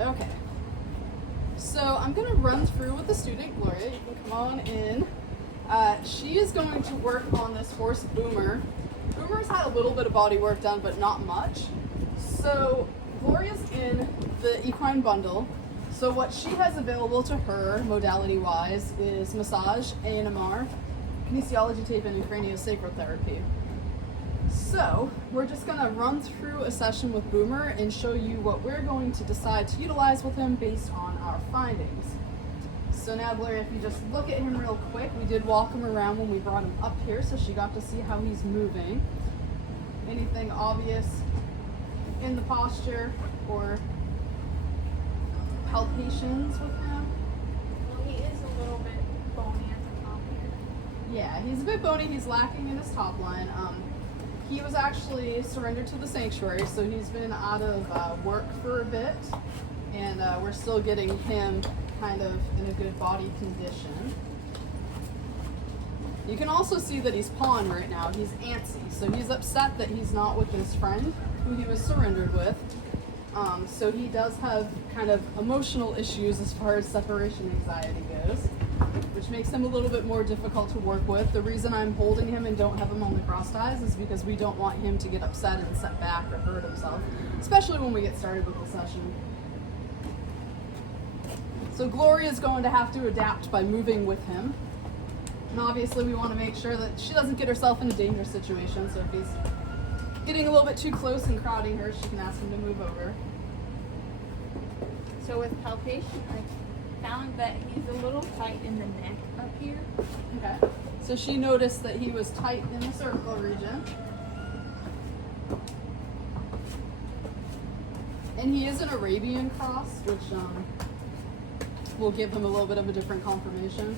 Okay. So I'm going to run through with the student, Gloria. You can come on in. She is going to work on this horse, Boomer. Boomer's had a little bit of body work done, but not much. So Gloria's in the equine bundle. So what she has available to her, modality-wise, is massage, ANMR, kinesiology taping, and craniosacral therapy. So we're just going to run through a session with Boomer and show you what we're going to decide to utilize with him based on our findings. So now, Gloria, if you just look at him real quick, we did walk him around when we brought him up here, so she got to see how he's moving. Anything obvious in the posture or palpations with him? Well, he is a little bit bony at the top here. Yeah, he's a bit bony. He's lacking in his top line. He was actually surrendered to the sanctuary, so he's been out of work for a bit, and we're still getting him kind of in a good body condition. You can also see that he's pawing right now. He's antsy, so he's upset that he's not with his friend who he was surrendered with. So he does have kind of emotional issues as far as separation anxiety goes, which makes him a little bit more difficult to work with. The reason I'm holding him and don't have him on the cross ties is because we don't want him to get upset and set back or hurt himself, especially when we get started with the session. So Gloria is going to have to adapt by moving with him. And obviously we want to make sure that she doesn't get herself in a dangerous situation, so if he's getting a little bit too close and crowding her, she can ask him to move over. So with palpation, I found that he's a little tight in the neck up here. Okay. So she noticed that he was tight in the cervical region. And he is an Arabian cross, which will give him a little bit of a different conformation.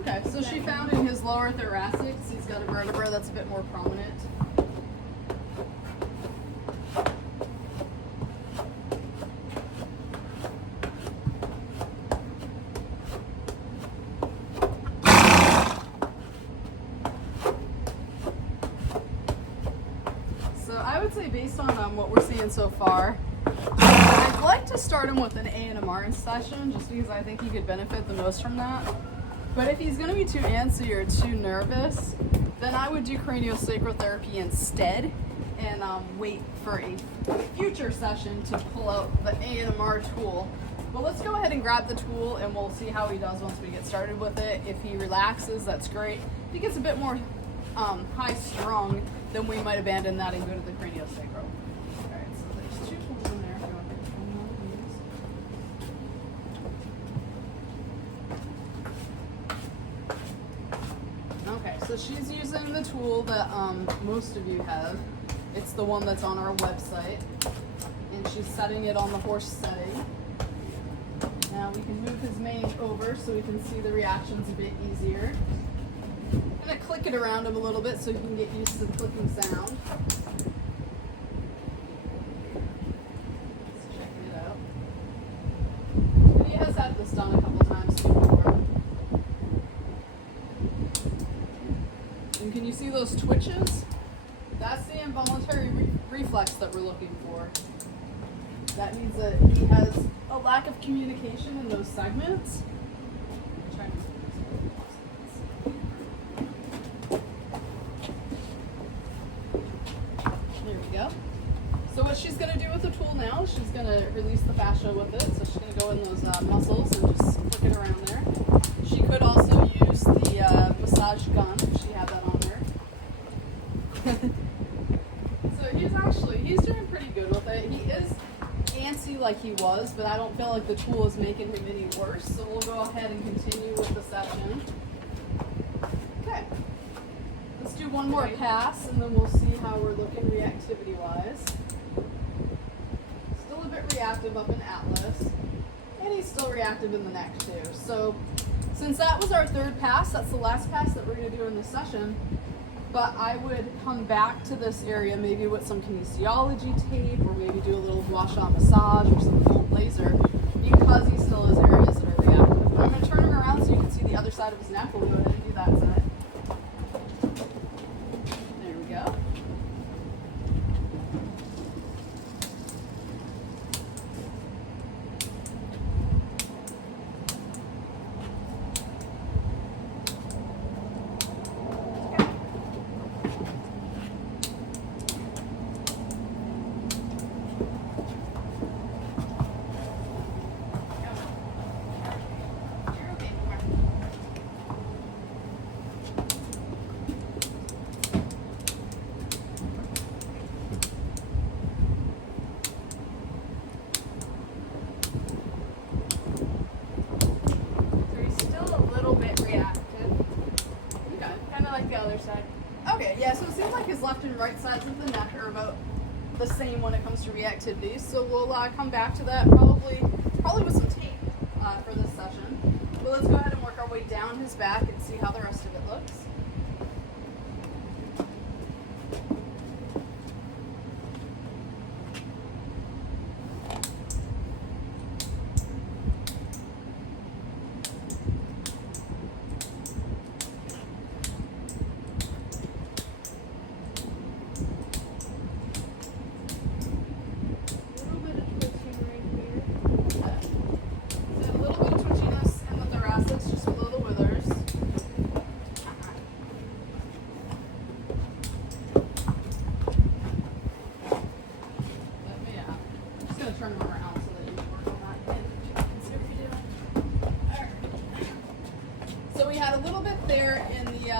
Okay, so she found in his lower thoracic, he's got a vertebra that's a bit more prominent. So I would say based on what we're seeing so far, I'd like to start him with an ANMR session just because I think he could benefit the most from that. But if he's going to be too antsy or too nervous, then I would do craniosacral therapy instead and wait for a future session to pull out the ANMR tool. But let's go ahead and grab the tool and we'll see how he does once we get started with it. If he relaxes, that's great. If he gets a bit more high strung, then we might abandon that and go to the craniosacral. Alright, so there's two tools in there. If you want to pick one of these. Okay, so she's using the tool that most of you have. It's the one that's on our website. And she's setting it on the horse setting. Now we can move his mane over so we can see the reactions a bit easier. I'm going to click it around him a little bit so he can get used to the clicking sound. Just checking it out. And he has had this done a couple times before. And can you see those twitches? That's the involuntary reflex that we're looking for. That means that he has a lack of communication in those segments. There we go. So what she's going to do with the tool now, she's going to release the fascia with it. So she's going to go in those muscles and just flick it around there. She could also use the massage gun if she had that on her. So he's doing pretty good with it. He is like he was, but I don't feel like the tool is making him any worse. So we'll go ahead and continue with the session. Okay. Let's do one more pass, and then we'll see how we're looking reactivity-wise. Still a bit reactive up in Atlas, and he's still reactive in the neck too. So since that was our third pass, that's the last pass that we're going to do in this session. But I would come back to this area maybe with some kinesiology tape, or maybe do a little wash-on massage or some cold laser, because he still has areas that are reactive. I'm going to turn him around so you can see the other side of his neck. We'll go ahead and do that side. There we go. Okay, yeah, so it seems like his left and right sides of the neck are about the same when it comes to reactivity. So we'll come back to that probably with some tape for this session. But let's go ahead and work our way down his back and see how the rest of it looks. Turn them around so that you can work on that. See what we do. Alright. So we had a little bit there in the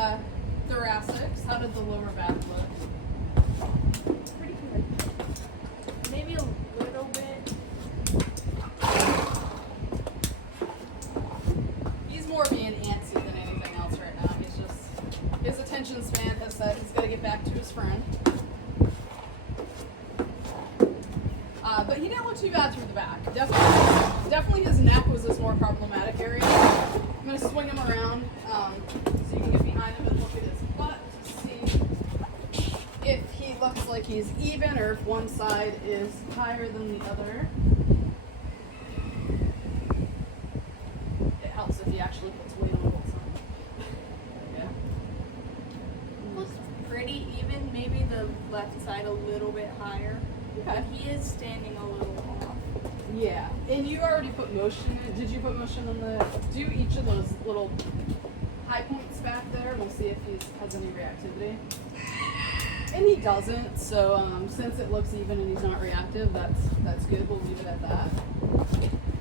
thoracics. How did the lower back look? Pretty good. Maybe a little bit. He's more being antsy than anything else right now. He's just, his attention span has said he's got to get back to his friend. But he didn't look too bad through the back. Definitely his neck was his more problematic area. I'm going to swing him around so you can get behind him and look at his butt to see if he looks like he's even or if one side is higher than the other. It helps if he actually puts weight on both sides. Yeah. Looks pretty even. Maybe the left side a little bit higher. Okay. He is standing a little off. Yeah, and you already put motion in. Did you put motion on the, do each of those little high points back there? We'll see if he has any reactivity. And he doesn't, so since it looks even and he's not reactive, that's good. We'll leave it at that.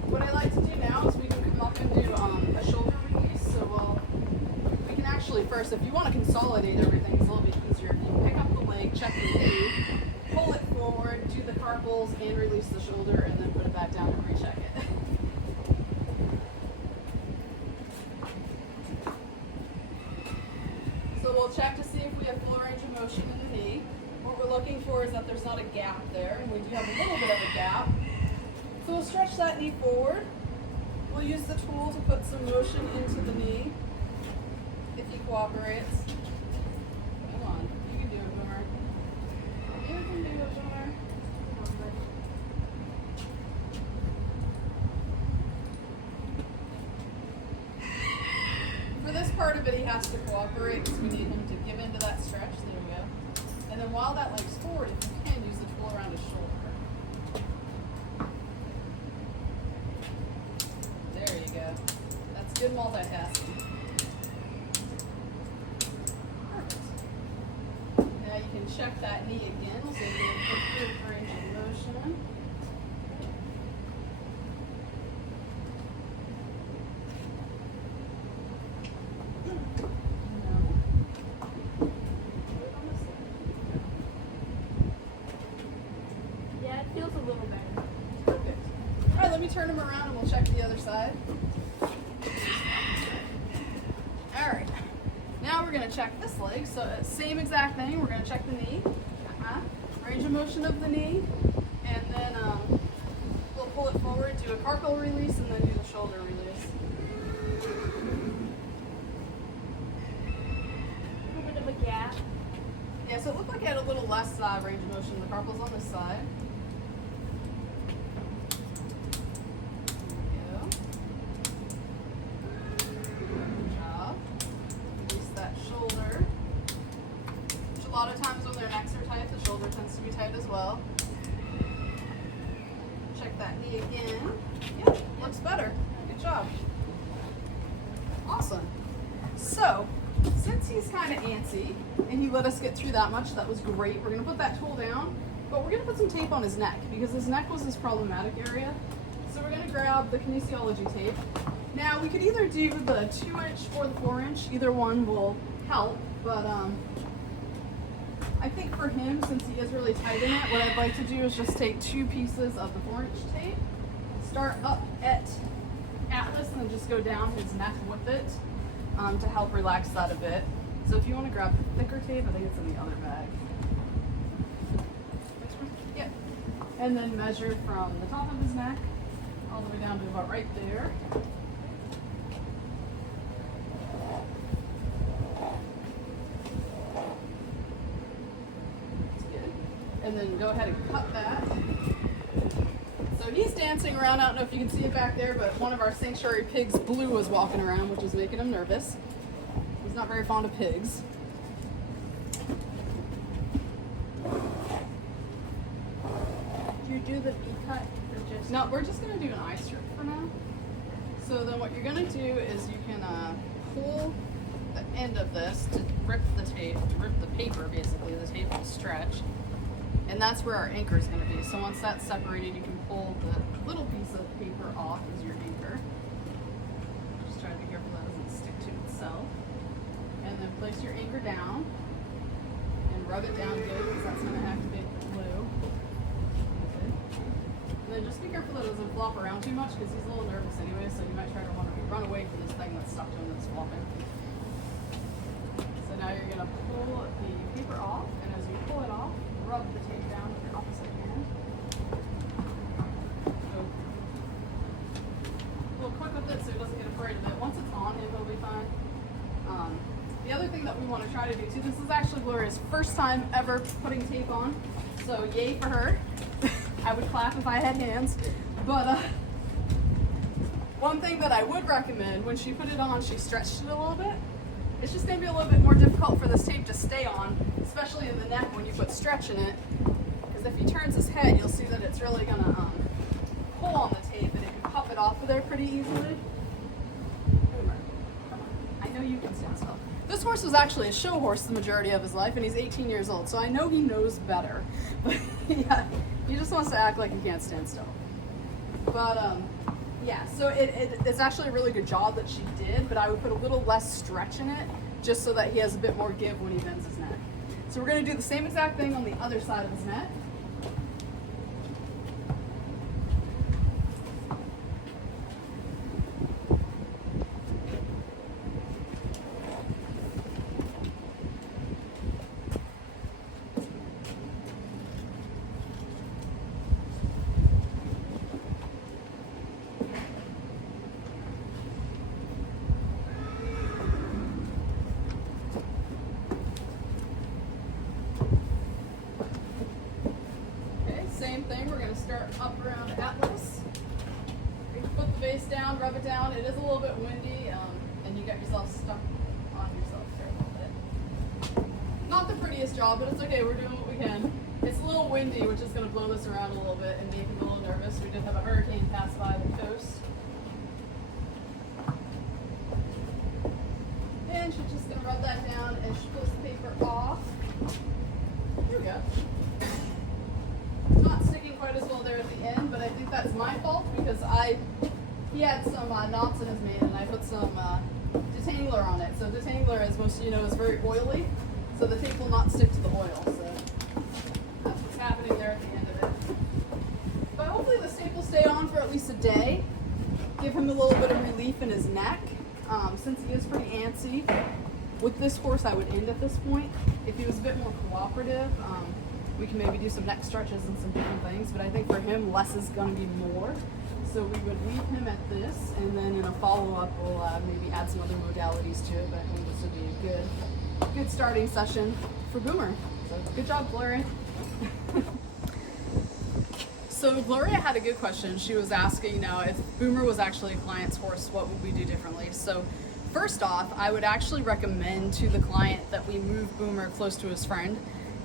What I like to do now is we can come up and do a shoulder release. So we can actually first, if you want to consolidate everything, it's a little bit easier. You can pick up the leg, check the knee, pull it forward, do the carpals, and release the shoulder, and then put it back down and recheck it. So we'll check to see if we have full range of motion in the knee. What we're looking for is that there's not a gap there, and we do have a little bit of a gap. So we'll stretch that knee forward. We'll use the tool to put some motion into the knee, if he cooperates. Come on, you can do it, Boomer. You can do it, Boomer. For this part of it, he has to cooperate because we need him to give into that stretch. There we go. And then while that leg's forward, if you can, use the tool around his shoulder. There you go. That's good multitasking. Perfect. Now you can check that knee again. So you get a good range of motion. Yeah, it feels a little better. Perfect. turn him around and we'll check the other side. All right. Now we're going to check this leg. So same exact thing. We're going to check the knee. Range of motion of the knee. And then we'll pull it forward, do a carpal release, and then do the shoulder release. A little bit of a gap. Yeah, so it looked like it had a little less range of motion. The carpal's on this side. There we go. Good job. Release that shoulder. Which a lot of times when their necks are tight, the shoulder tends to be tight as well. Check that knee again. Yeah, looks better. Good job. Awesome. So, since he's kind of antsy, and he let us get through that much, that was great. We're going to put that tool down, but we're going to put some tape on his neck, because his neck was his problematic area. So we're going to grab the kinesiology tape. Now, we could either do the 2-inch or the 4-inch. Either one will help, but I think for him, since he is really tight in it, what I'd like to do is just take 2 pieces of the 4-inch tape, start up at Atlas, and then just go down his neck with it to help relax that a bit. So if you want to grab thicker tape, I think it's in the other bag. Yep. And then measure from the top of his neck all the way down to about right there. And then go ahead and cut that. So he's dancing around. I don't know if you can see it back there, but one of our sanctuary pigs, Blue, was walking around, which was making him nervous. He's not very fond of pigs. Do you do the V-cut or just? No, we're just going to do an eye strip for now. So then what you're going to do is you can pull the end of this to rip the tape, to rip the paper basically. The tape will stretch. And that's where our anchor is going to be. So once that's separated, you can pull the little piece of paper off as your anchor. Just try to be careful that doesn't stick to itself. And then place your anchor down and rub it down good, because that's going to activate the glue. Okay. And then just be careful that it doesn't flop around too much, because he's a little nervous anyway, so you might try to want to run away from this thing that's stuck to him that's flopping. So now you're going to pull the paper off, and as you pull it off, rub the tape down with your opposite hand. So, a little quick with it so he doesn't get afraid of it. Once it's on him, he'll be fine. The other thing that we want to try to do too, this is actually Gloria's first time ever putting tape on, so yay for her. I would clap if I had hands. But one thing that I would recommend, when she put it on, she stretched it a little bit. It's just going to be a little bit more difficult for this tape to stay on, especially in the neck when you put stretch in it. Because if he turns his head, you'll see that it's really going to pull on the tape, and it can pop it off of there pretty easily. Boomer, come on. I know you can stand still. This horse was actually a show horse the majority of his life, and he's 18 years old, so I know he knows better. But yeah, he just wants to act like he can't stand still. But yeah, so it's actually a really good job that she did, but I would put a little less stretch in it, just so that he has a bit more give when he bends his neck. So we're going to do the same exact thing on the other side of his neck. Same thing, we're going to start up around Atlas. You put the base down, rub it down. It is a little bit windy, and you got yourself stuck on yourself there a little bit. Not the prettiest job, but it's okay, we're doing what we can. It's a little windy, which is going to blow this around a little bit and make him a little nervous. We did have a hurricane pass by the coast. And she's just going to rub that down, and she pulls the paper off. Here we go. Not sticking quite as well there at the end, but I think that's my fault, because he had some knots in his mane, and I put some detangler on it. So detangler, as most of you know, is very oily, so the tape will not stick to the oil. So that's what's happening there at the end of it. But hopefully this tape will stay on for at least a day. Give him a little bit of relief in his neck. Since he is pretty antsy, with this horse I would end at this point. If he was a bit more cooperative, we can maybe do some neck stretches and some different things, but I think for him less is going to be more. So we would leave him at this, and then in a follow-up we'll maybe add some other modalities to it, but I think this would be a good starting session for Boomer. So good job, Gloria. So Gloria had a good question. She was asking, if Boomer was actually a client's horse, what would we do differently? So first off, I would actually recommend to the client that we move Boomer close to his friend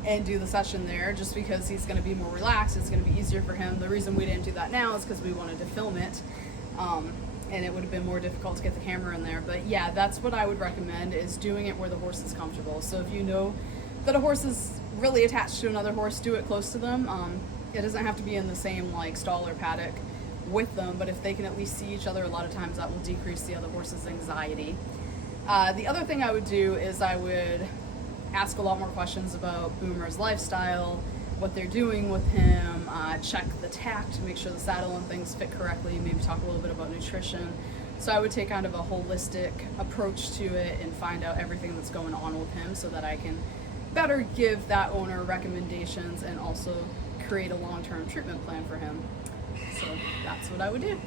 and do the session there, just because he's going to be more relaxed. It's going to be easier for him. The reason we didn't do that now is because we wanted to film it, and it would have been more difficult to get the camera in there. But yeah, that's what I would recommend, is doing it where the horse is comfortable. So if you know that a horse is really attached to another horse, do it close to them. It doesn't have to be in the same stall or paddock with them, but if they can at least see each other, a lot of times that will decrease the other horse's anxiety. The other thing I would do is I would ask a lot more questions about Boomer's lifestyle, what they're doing with him, check the tack to make sure the saddle and things fit correctly, maybe talk a little bit about nutrition. So I would take kind of a holistic approach to it and find out everything that's going on with him so that I can better give that owner recommendations and also create a long-term treatment plan for him. So that's what I would do.